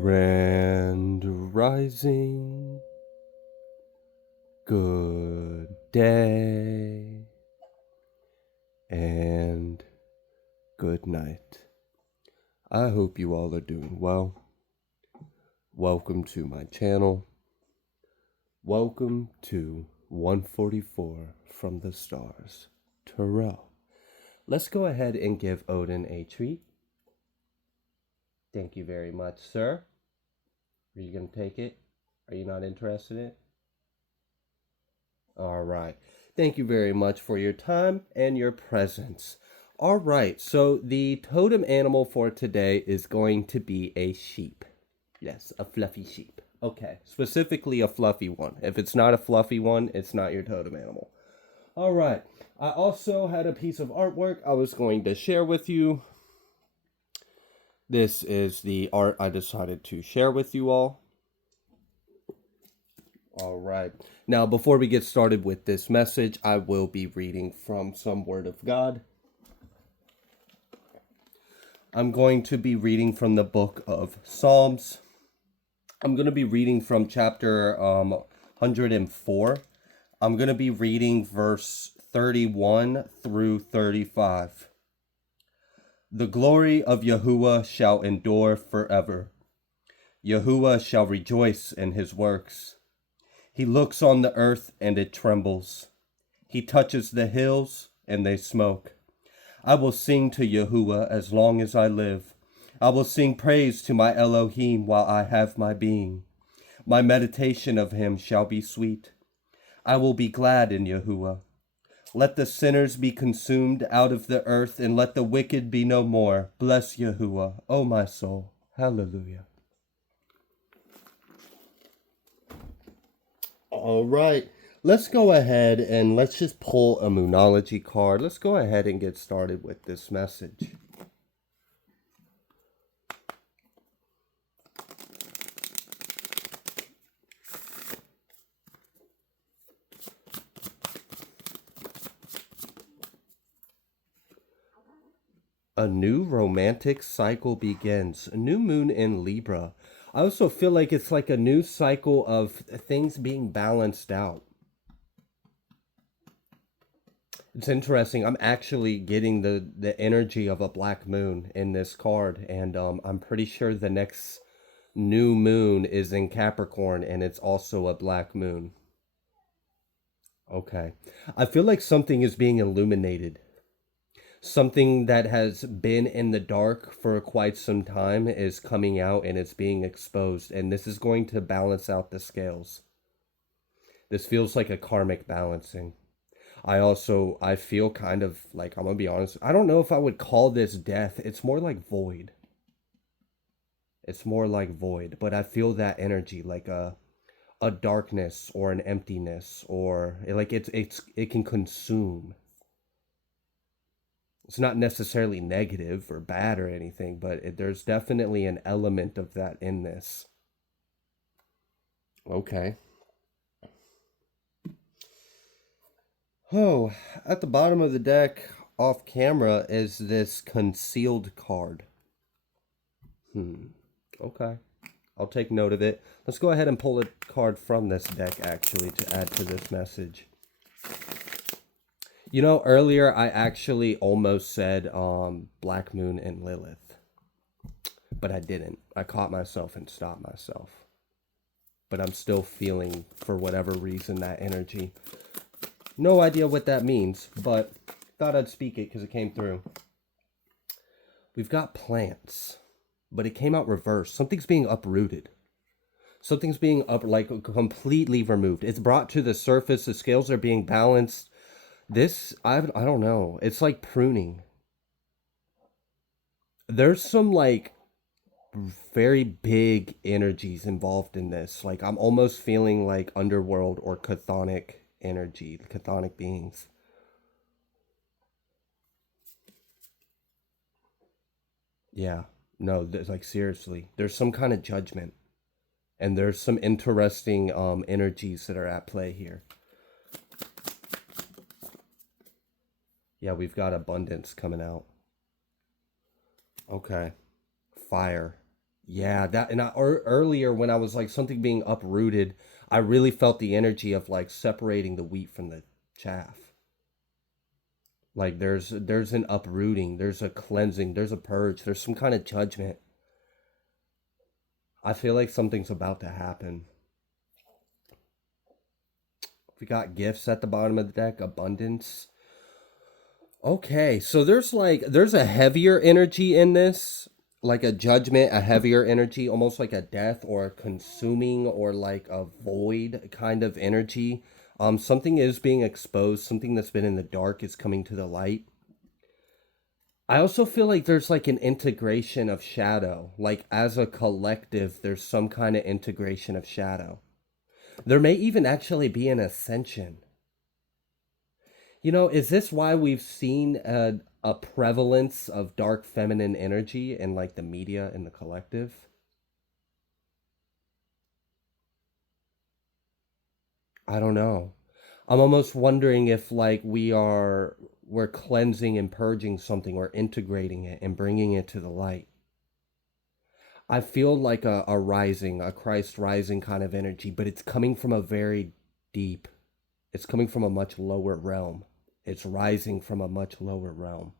Grand Rising, good day, and good night. I hope you all are doing well. Welcome to my channel. Welcome to 144 from the stars, Tarot. Let's go ahead and give Odin a treat. Thank you very much, sir. Are you going to take it? Are you not interested in it? All right. Thank you very much for your time and your presence. All right. So the totem animal for today is going to be a sheep. Yes, a fluffy sheep. Okay. Specifically a fluffy one. If it's not a fluffy one, it's not your totem animal. All right. I also had a piece of artwork I was going to share with you. This is the art I decided to share with you all. All right. Now, before we get started with this message, I will be reading from some Word of God. I'm going to be reading from the book of Psalms. I'm going to be reading from chapter 104. I'm going to be reading verse 31 through 35. The glory of Yahuwah shall endure forever. Yahuwah shall rejoice in his works. He looks on the earth and it trembles. He touches the hills and they smoke. I will sing to Yahuwah as long as I live. I will sing praise to my Elohim while I have my being. My meditation of him shall be sweet. I will be glad in Yahuwah. Let the sinners be consumed out of the earth, and let the wicked be no more. Bless Yahuwah, O my soul. Hallelujah. All right, let's go ahead and let's just pull a Moonology card. Let's go ahead and get started with this message. A new romantic cycle begins. A new moon in Libra. I also feel like it's like a new cycle of things being balanced out. It's interesting. I'm actually getting the energy of a black moon in this card. And I'm pretty sure the next new moon is in Capricorn. And it's also a black moon. Okay. I feel like something is being illuminated. Something that has been in the dark for quite some time is coming out and it's being exposed. And this is going to balance out the scales. This feels like a karmic balancing. I feel kind of like, I'm going to be honest, I don't know if I would call this death. It's more like void. It's more like void. But I feel that energy like a darkness or an emptiness, or like it can consume. It's not necessarily negative or bad or anything, but there's definitely an element of that in this. Okay. Oh, at the bottom of the deck, off camera, is this concealed card. Okay. I'll take note of it. Let's go ahead and pull a card from this deck, actually, to add to this message. You know, earlier I actually almost said Black Moon and Lilith, but I didn't. I caught myself and stopped myself. But I'm still feeling, for whatever reason, that energy. No idea what that means, but thought I'd speak it because it came through. We've got plants, but it came out reversed. Something's being uprooted. Something's being completely removed. It's brought to the surface. The scales are being balanced. This, I don't know. It's like pruning. There's some like very big energies involved in this. Like I'm almost feeling like underworld or chthonic energy, chthonic beings. Yeah, no, there's like seriously, there's some kind of judgment. And there's some interesting energies that are at play here. Yeah, we've got abundance coming out. Okay. Fire. Yeah, that and earlier when I was like something being uprooted, I really felt the energy of like separating the wheat from the chaff. Like there's an uprooting, there's a cleansing, there's a purge, there's some kind of judgment. I feel like something's about to happen. We got gifts at the bottom of the deck, abundance. Okay, so there's a heavier energy in this, like a judgment, a heavier energy, almost like a death or a consuming or like a void kind of energy. Something is being exposed, something that's been in the dark is coming to the light. I also feel like there's like an integration of shadow. Like as a collective, there's some kind of integration of shadow. There may even actually be an ascension. You know, is this why we've seen a prevalence of dark feminine energy in like the media and the collective? I don't know. I'm almost wondering if like we're cleansing and purging something or integrating it and bringing it to the light. I feel like a rising, a Christ rising kind of energy, but it's coming from a very deep, it's coming from a much lower realm. It's rising from a much lower realm.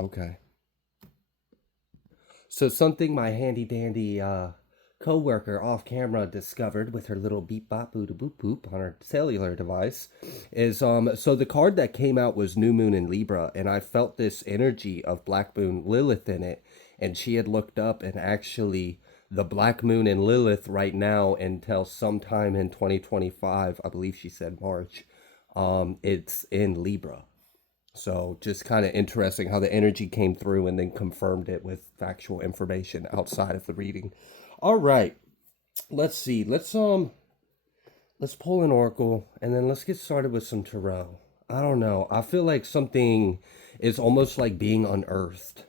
Okay. So something my handy dandy coworker off camera discovered with her little beep bop boo boop boop on her cellular device is so the card that came out was New Moon in Libra, and I felt this energy of Black Moon Lilith in it, and she had looked up and actually the Black Moon in Lilith right now until sometime in 2025, I believe she said March, it's in Libra. So just kind of interesting how the energy came through and then confirmed it with factual information outside of the reading. All right, let's see. Let's pull an oracle and then let's get started with some tarot. I don't know. I feel like something is almost like being unearthed.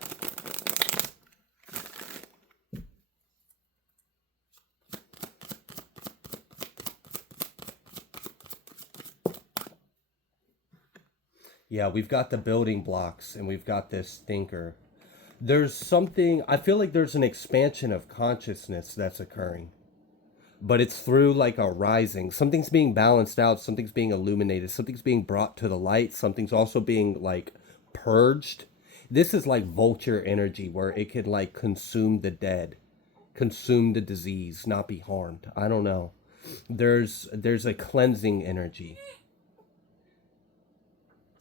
Yeah, we've got the building blocks and we've got this thinker. There's something, I feel like there's an expansion of consciousness that's occurring, but it's through like a rising. Something's being balanced out, something's being illuminated, something's being brought to the light, something's also being like purged. This is like vulture energy where it could like consume the dead, consume the disease, not be harmed. I don't know. There's a cleansing energy.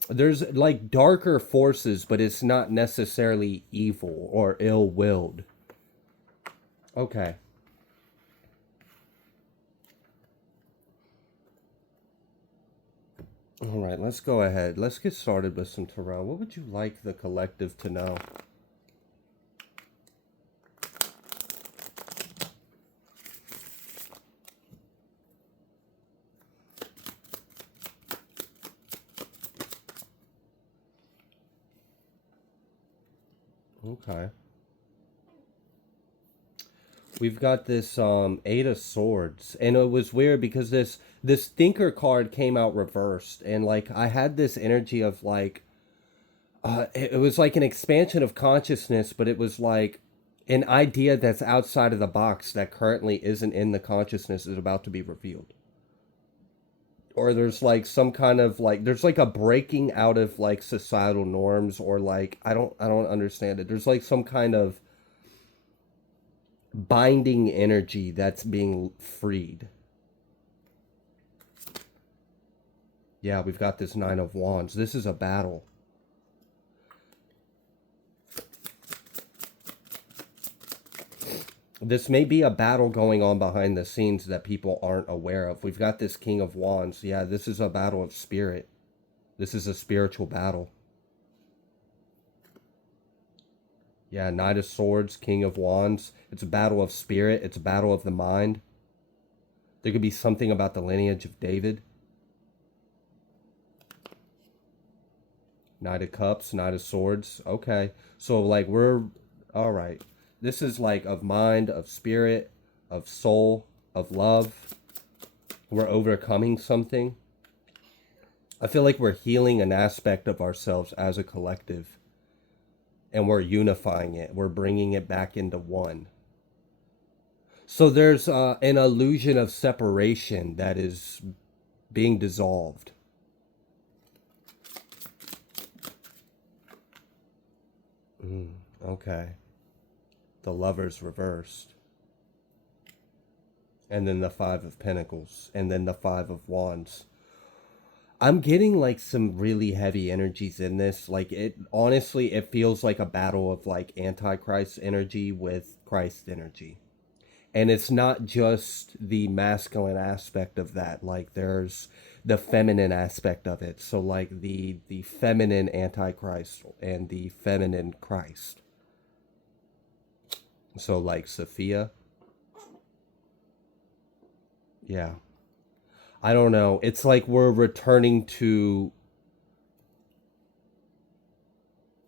There's like darker forces, but it's not necessarily evil or ill-willed. Okay. All right, let's go ahead. Let's get started with some tarot. What would you like the collective to know? Okay. We've got this Eight of Swords, and it was weird because this Thinker card came out reversed, and like I had this energy of like it was like an expansion of consciousness, but it was like an idea that's outside of the box that currently isn't in the consciousness is about to be revealed. Or there's like some kind of like there's like a breaking out of like societal norms or like I don't understand it. There's like some kind of binding energy that's being freed. Yeah, we've got this Nine of Wands. This is a battle. This may be a battle going on behind the scenes that people aren't aware of. We've got this King of Wands. Yeah, this is a battle of spirit. This is a spiritual battle. Yeah, Knight of Swords, King of Wands. It's a battle of spirit. It's a battle of the mind. There could be something about the lineage of David. Knight of Cups, Knight of Swords. Okay. So, like, we're... All right. This is, like, of mind, of spirit, of soul, of love. We're overcoming something. I feel like we're healing an aspect of ourselves as a collective. and we're unifying it. We're bringing it back into one. So there's an illusion of separation that is being dissolved. Okay. The Lovers reversed. And then the Five of Pentacles. And then the Five of Wands. I'm getting like some really heavy energies in this. Like it, honestly, it feels like a battle of like Antichrist energy with Christ energy. And it's not just the masculine aspect of that. Like there's the feminine aspect of it. So like the feminine Antichrist and the feminine Christ. So like Sophia. Yeah. I don't know. It's like we're returning to,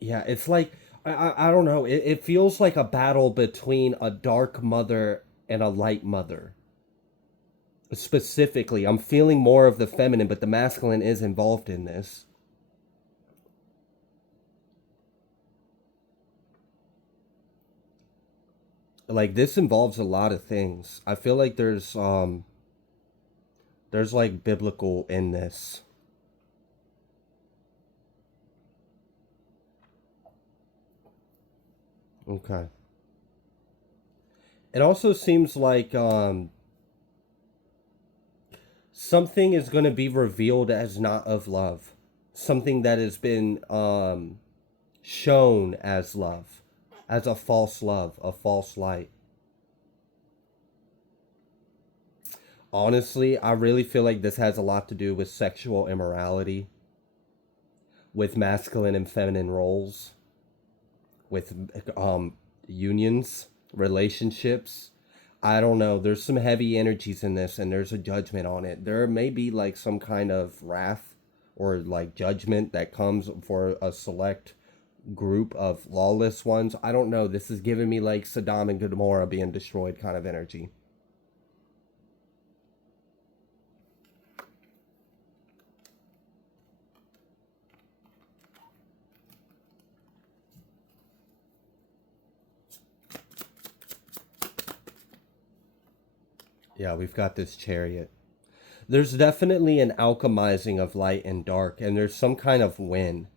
yeah, it's like I don't know. It feels like a battle between a dark mother and a light mother. Specifically, I'm feeling more of the feminine, but the masculine is involved in this. Like this involves a lot of things. I feel like there's like biblical in this. Okay. It also seems like something is going to be revealed as not of love. Something that has been shown as love, as a false love, a false light. Honestly, I really feel like this has a lot to do with sexual immorality, with masculine and feminine roles, with unions, relationships. I don't know. There's some heavy energies in this, and there's a judgment on it. There may be like some kind of wrath or like judgment that comes for a select group of lawless ones. I don't know. This is giving me like Saddam and Gomorrah being destroyed kind of energy. Yeah, we've got this Chariot. There's definitely an alchemizing of light and dark, and there's some kind of win.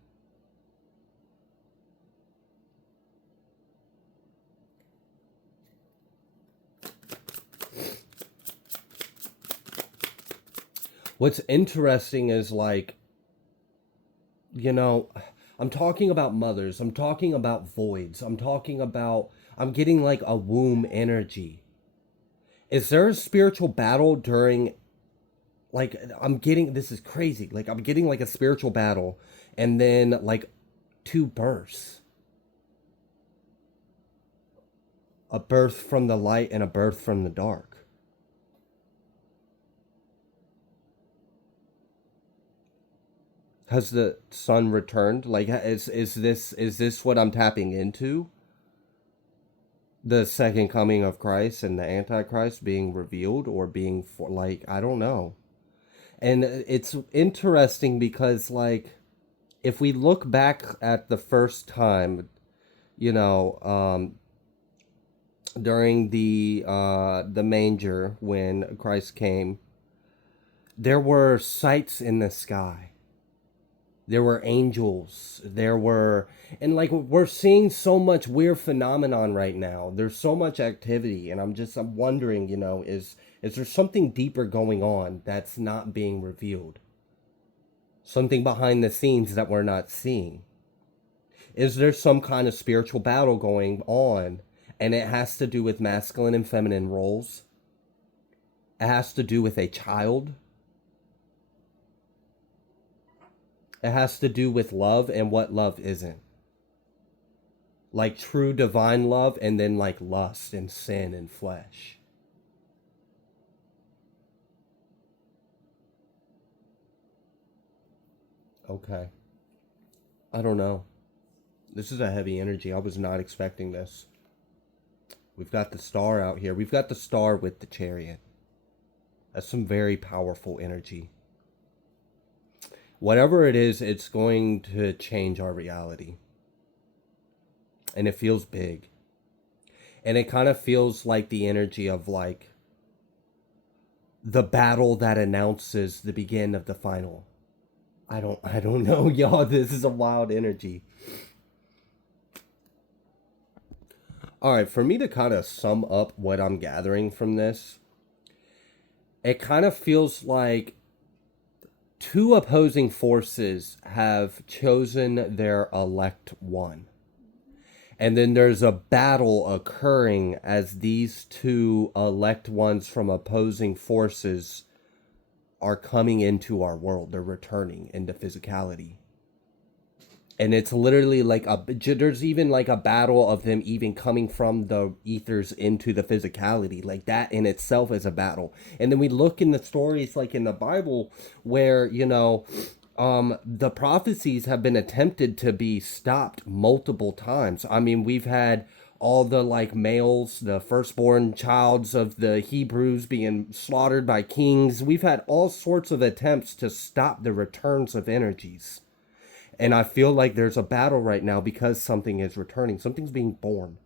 What's interesting is like, you know, I'm talking about mothers, I'm talking about voids, I'm getting like a womb energy. Is there a spiritual battle during, like, I'm getting, this is crazy, like, I'm getting like a spiritual battle and then like two births, a birth from the light and a birth from the dark. Has the sun returned? Like, is this what I'm tapping into? The second coming of Christ and the Antichrist being revealed or being for, like, I don't know. And it's interesting because like if we look back at the first time, you know, during the manger when Christ came, there were sights in the sky. There were angels. There were, and like we're seeing so much weird phenomenon right now. There's so much activity, and I'm wondering, is there something deeper going on that's not being revealed? Something behind the scenes that we're not seeing? Is there some kind of spiritual battle going on, and it has to do with masculine and feminine roles? It has to do with a child. It has to do with love and what love isn't. Like true divine love and then like lust and sin and flesh. Okay. I don't know. This is a heavy energy. I was not expecting this. We've got the star out here. We've got the star with the chariot. That's some very powerful energy. Whatever it is, it's going to change our reality. And it feels big. And it kind of feels like the energy of like the battle that announces the begin of the final. I don't know, y'all. This is a wild energy. All right, for me to kind of sum up what I'm gathering from this, it kind of feels like two opposing forces have chosen their elect one. And then there's a battle occurring as these two elect ones from opposing forces are coming into our world. They're returning into physicality. And it's literally like there's even like a battle of them even coming from the ethers into the physicality. Like that in itself is a battle. And then we look in the stories like in the Bible where, the prophecies have been attempted to be stopped multiple times. I mean, we've had all the like males, the firstborn childs of the Hebrews being slaughtered by kings. We've had all sorts of attempts to stop the returns of energies. And I feel like there's a battle right now because something is returning. Something's being born.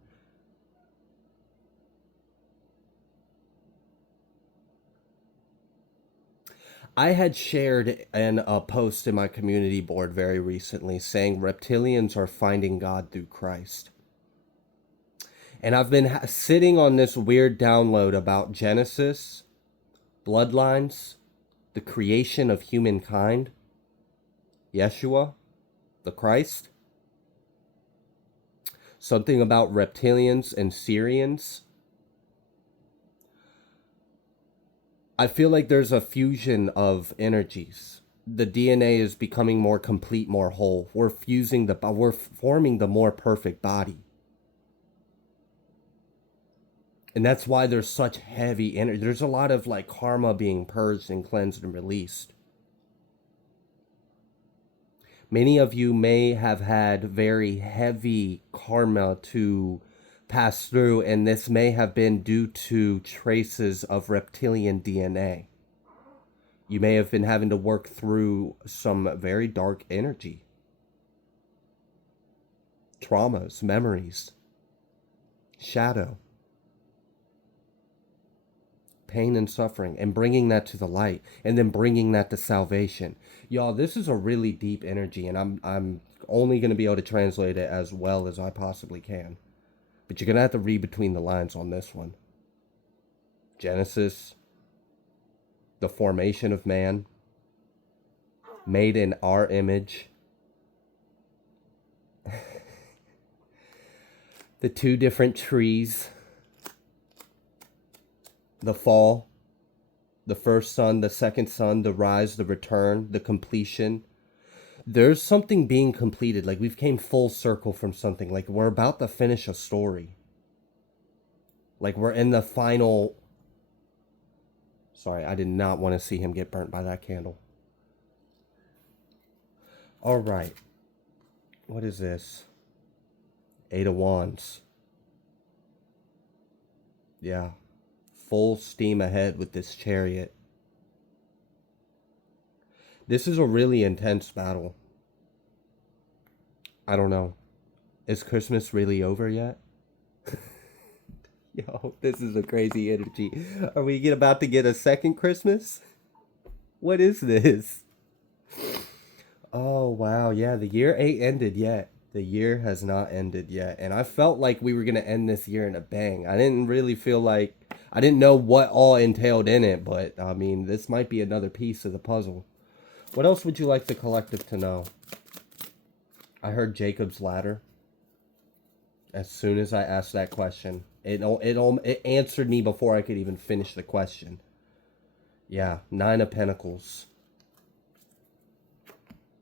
I had shared in a post in my community board very recently saying reptilians are finding God through Christ. And I've been sitting on this weird download about Genesis, bloodlines, the creation of humankind, Yeshua, the Christ, something about reptilians and Syrians. I feel like there's a fusion of energies. The DNA is becoming more complete, more whole. We're forming the more perfect body. And that's why there's such heavy energy. There's a lot of like karma being purged and cleansed and released. Many of you may have had very heavy karma to pass through, and this may have been due to traces of reptilian DNA. You may have been having to work through some very dark energy, traumas, memories, shadow, pain and suffering, and bringing that to the light, and then bringing that to salvation. Y'all, this is a really deep energy, and I'm only going to be able to translate it as well as I possibly can. But you're going to have to read between the lines on this one. Genesis, the formation of man, made in our image. The two different trees. The fall, the first son, the second son, the rise, the return, the completion. There's something being completed. Like we've came full circle from something. Like we're about to finish a story. Like we're in the final. Sorry, I did not want to see him get burnt by that candle. All right. What is this? Eight of Wands. Yeah. Full steam ahead with this chariot. This is a really intense battle. I don't know. Is Christmas really over yet? Yo, this is a crazy energy. Are we about to get a second Christmas? What is this? Oh, wow. Yeah, the year ain't ended yet. The year has not ended yet. And I felt like we were going to end this year in a bang. I didn't really feel like... I didn't know what all entailed in it, but, I mean, this might be another piece of the puzzle. What else would you like the collective to know? I heard Jacob's ladder. As soon as I asked that question, it answered me before I could even finish the question. Yeah, Nine of Pentacles.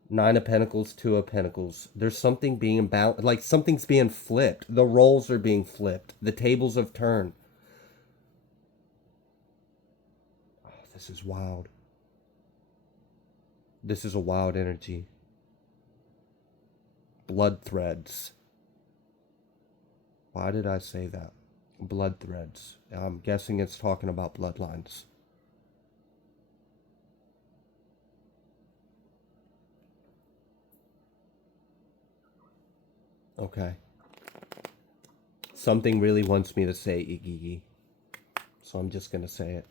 Nine of Pentacles, Two of Pentacles. There's something being balanced, like something's being flipped. The roles are being flipped. The tables have turned. Oh, this is wild. This is a wild energy. Blood threads. Why did I say that? Blood threads. I'm guessing it's talking about bloodlines. Okay. Something really wants me to say Igigi, so I'm just going to say it.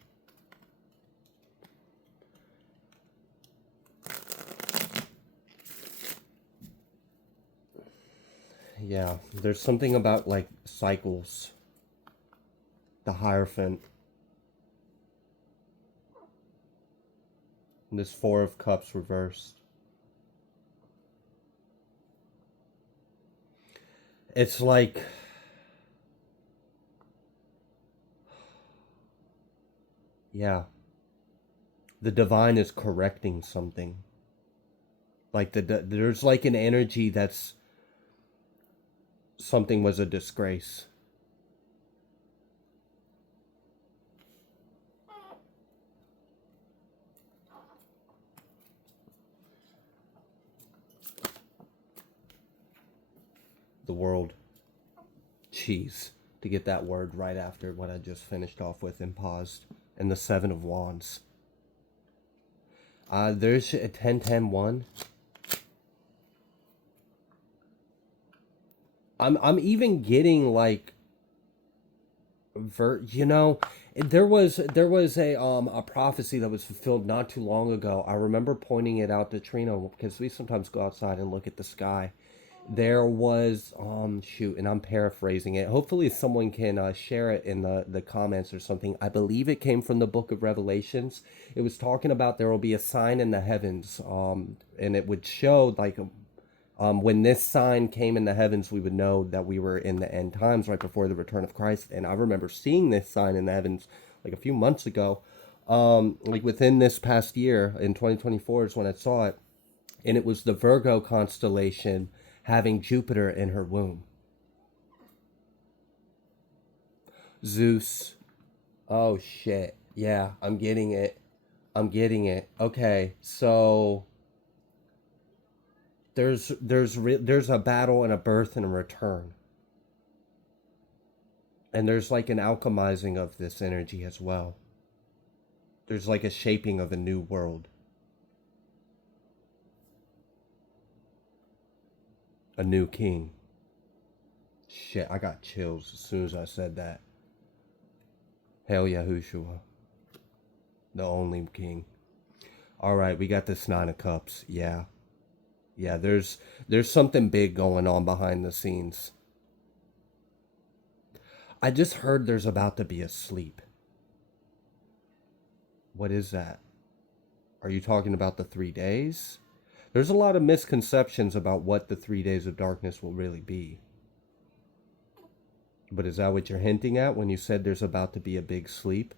Yeah, there's something about like cycles. The Hierophant. And this Four of Cups reversed. It's like, yeah, the divine is correcting something. Like there's like an energy that's something was a disgrace. The World. Jeez, to get that word right after what I just finished off with and paused. And the Seven of Wands. There's a 10-10-1. I'm even getting like you know, there was a prophecy that was fulfilled not too long ago. I remember pointing it out to Trino because we sometimes go outside and look at the sky. There was shoot, and I'm paraphrasing it. Hopefully someone can share it in the comments or something. I believe it came from the book of Revelations. It was talking about there will be a sign in the heavens, and it would show like when this sign came in the heavens, we would know that we were in the end times right before the return of Christ. And I remember seeing this sign in the heavens like a few months ago, like within this past year in 2024 is when I saw it. And it was the Virgo constellation having Jupiter in her womb. Zeus. Oh shit. Yeah, I'm getting it. I'm getting it. Okay, so there's a battle and a birth and a return. And there's like an alchemizing of this energy as well. There's like a shaping of a new world. A new king. Shit, I got chills as soon as I said that. Hail Yahushua. The only king. Alright, we got this Nine of Cups. Yeah. Yeah, there's something big going on behind the scenes. I just heard there's about to be a sleep. What is that? Are you talking about the 3 days? There's a lot of misconceptions about what the 3 days of darkness will really be. But is that what you're hinting at when you said there's about to be a big sleep?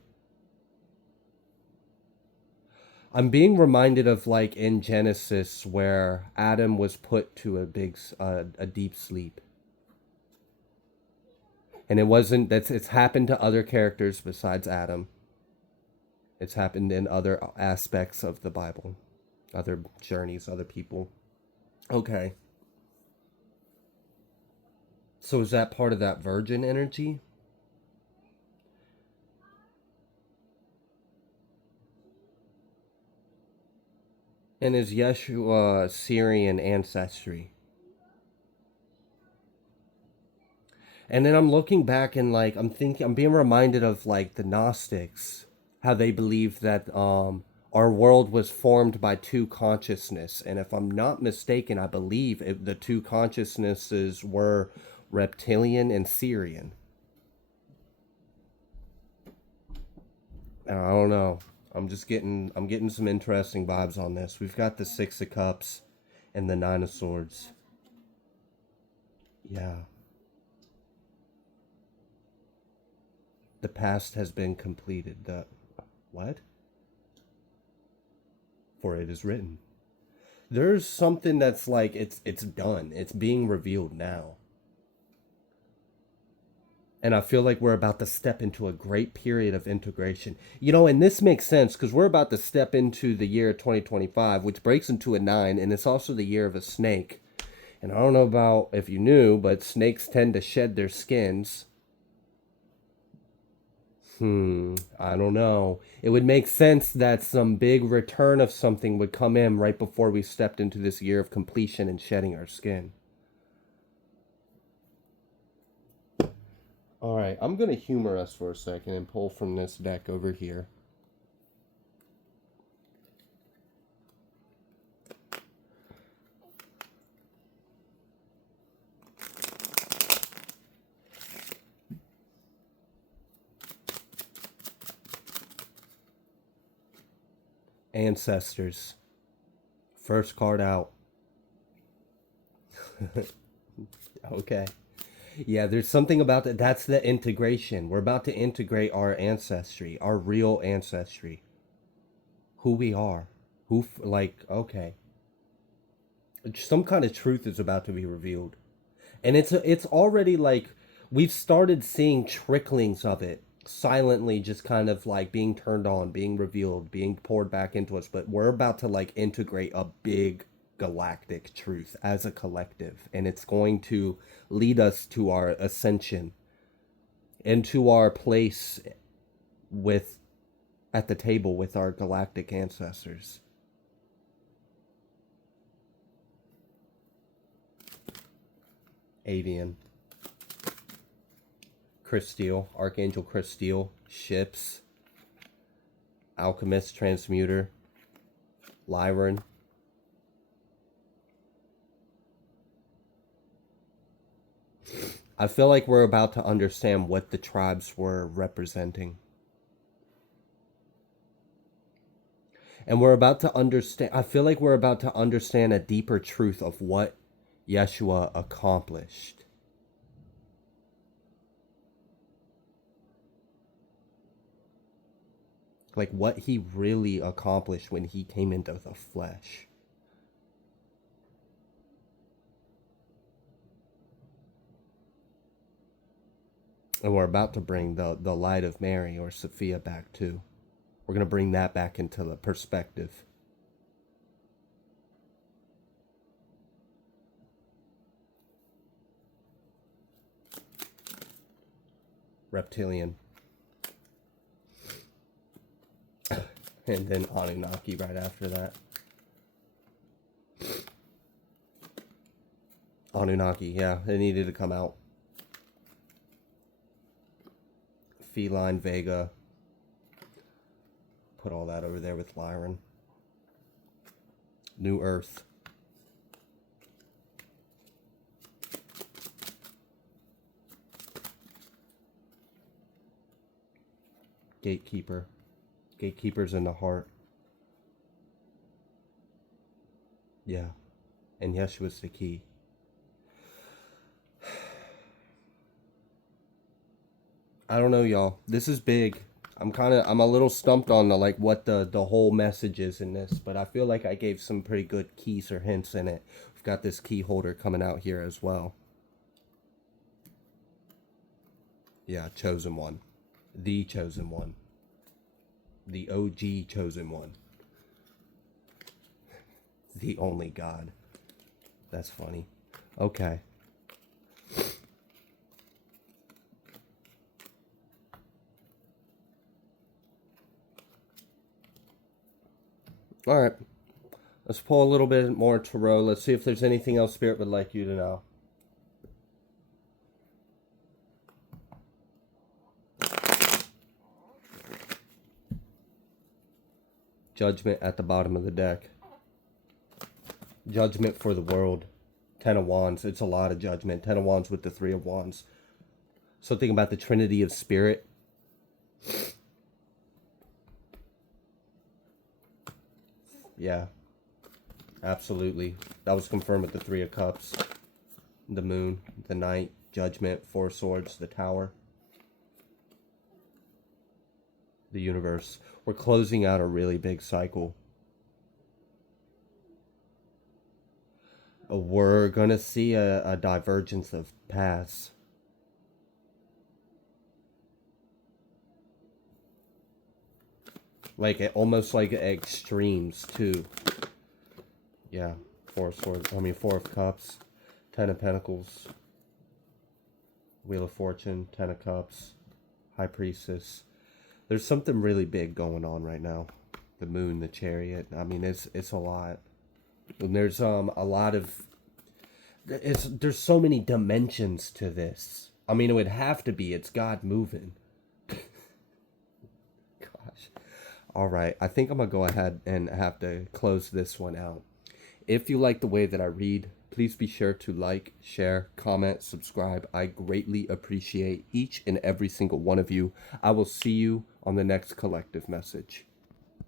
I'm being reminded of like in Genesis where Adam was put to a deep sleep. And it's happened to other characters besides Adam. It's happened in other aspects of the Bible, other journeys, other people. Okay. So is that part of that virgin energy? And is Yeshua Syrian ancestry? And then I'm looking back and like I'm being reminded of like the Gnostics, how they believed that our world was formed by two consciousness, and if I'm not mistaken, I believe the two consciousnesses were reptilian and Syrian. I don't know. I'm getting some interesting vibes on this. We've got the Six of Cups and the Nine of Swords. Yeah. The past has been completed. The what? For it is written. There's something that's like it's done. It's being revealed now. And I feel like we're about to step into a great period of integration. You know, and this makes sense because we're about to step into the year 2025, which breaks into a 9, and it's also the year of a snake. And I don't know about if you knew, but snakes tend to shed their skins. I don't know. It would make sense that some big return of something would come in right before we stepped into this year of completion and shedding our skin. All right, I'm going to humor us for a second and pull from this deck over here. Ancestors. First card out. Okay. Yeah, there's something about that. That's the integration. We're about to integrate our ancestry, our real ancestry. Who we are. Okay. Some kind of truth is about to be revealed. And it's already like we've started seeing tricklings of it silently just kind of like being turned on, being revealed, being poured back into us, but we're about to like integrate a big galactic truth as a collective, and it's going to lead us to our ascension and to our place with at the table with our galactic ancestors. Avian. Crysteel, Archangel Crysteel, ships, Alchemist, Transmuter, Lyran. I feel like we're about to understand what the tribes were representing. And we're about to understand, I feel like we're about to understand a deeper truth of what Yeshua accomplished. Like what he really accomplished when he came into the flesh. And we're about to bring the light of Mary or Sophia back too. We're going to bring that back into the perspective. Reptilian. And then Anunnaki right after that. Anunnaki, yeah, it needed to come out. Feline, Vega. Put all that over there with Lyran. New Earth. Gatekeeper. Gatekeeper's in the heart. Yeah. And Yeshua's the key. I don't know, y'all. This is big. I'm a little stumped on what the whole message is in this, but I feel like I gave some pretty good keys or hints in it. We've got this key holder coming out here as well. Yeah, chosen one. The chosen one. The OG chosen one. The only God. That's funny. Okay. All right. Let's pull a little bit more tarot. Let's see if there's anything else Spirit would like you to know. Judgment at the bottom of the deck. Judgment for the world. Ten of Wands. It's a lot of judgment. Ten of Wands with the Three of Wands. Something about the Trinity of Spirit. Yeah. Absolutely. That was confirmed with the Three of Cups. The Moon. The Knight. Judgment. Four of Swords. The Tower. The Universe. We're closing out a really big cycle. We're gonna see a divergence of paths. Almost like extremes too. Yeah, Four of Swords. Four of Cups, Ten of Pentacles, Wheel of Fortune, Ten of Cups, High Priestess. There's something really big going on right now. The Moon, the Chariot. It's a lot. And there's a lot of there's so many dimensions to this. I mean, it would have to be. It's God moving. Gosh. All right. I think I'm going to go ahead and have to close this one out. If you like the way that I read, please be sure to like, share, comment, subscribe. I greatly appreciate each and every single one of you. I will see you on the next collective message.